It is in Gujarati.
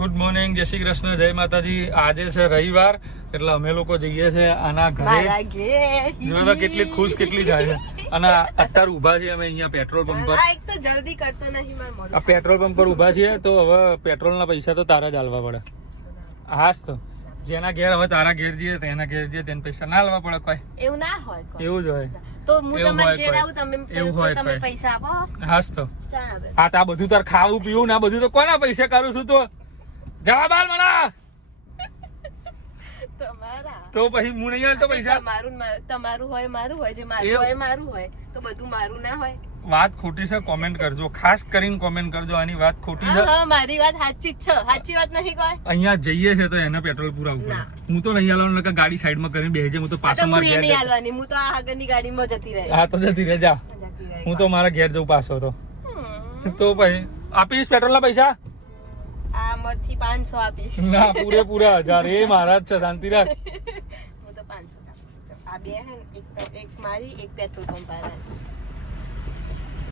ગુડ મોર્નિંગ, જય શ્રી કૃષ્ણ, જય માતાજી. આજે છે રવિવાર એટલે અમે લોકો જઈએ છે આના ઘરે. જો કેટલી ખુશ કેટલી થાય છે. અને અત્યારે ઉભા છીએ અમે અહીંયા પેટ્રોલ પંપ પર. એક તો જલ્દી કરતો નહીં માર મોઢું. આ પેટ્રોલ પંપ પર ઉભા છીએ તો હવે પેટ્રોલના પૈસા તો તારા જ આલવા પડે. હાસ તો જેના ઘેર હવે તારા ઘેર જઈએ તેના ઘેર જઈએ તેને પૈસા ના આલવા પડે. કોઈ એવું ના હોય કોઈ. એવું જ હોય તો હું તમારે ઘેર આવું તમે પૈસા આપો. હાસ તો હા તો આ બધું તાર ખાવું પીવું ને આ બધું તો કોના પૈસા કરું છું? તો જવાબ આલ મને. તમારા તો પછી હું નહીં આલતો પૈસા. તમારું હોય મારું હોય, જે મારું હોય મારું હોય, તો બધું મારું ના હોય. વાત ખોટી છે કોમેન્ટ કરજો, ખાસ કરીને કોમેન્ટ કરજો. આની વાત ખોટી છે. હા મારી વાત સાચી જ છે, સાચી વાત નહીં કોઈ. અહીંયા જઈએ છે તો એને પેટ્રોલ પુરાવું પડે. હું તો નહીં આલવાનું કે ગાડી સાઈડમાં કરીને બેસી જાય. હું તો પાછો માર ઘેર નહીં આલવાની, હું તો આ આગળની ગાડીમાં જતી રહી. હા તો જતી રહે જા. હું તો મારા ઘેર જઉં પાછો તો પછી આપીશ પેટ્રોલના પૈસા. આમાંથી 500 આપીશ. ના પૂરેપૂરા 1000. એ મહારાજ છે, શાંતિ રાખ. હું તો 500 આપીશ. આ બે હે, એક મારી એક પેટ્રોલ પંપ વાળા.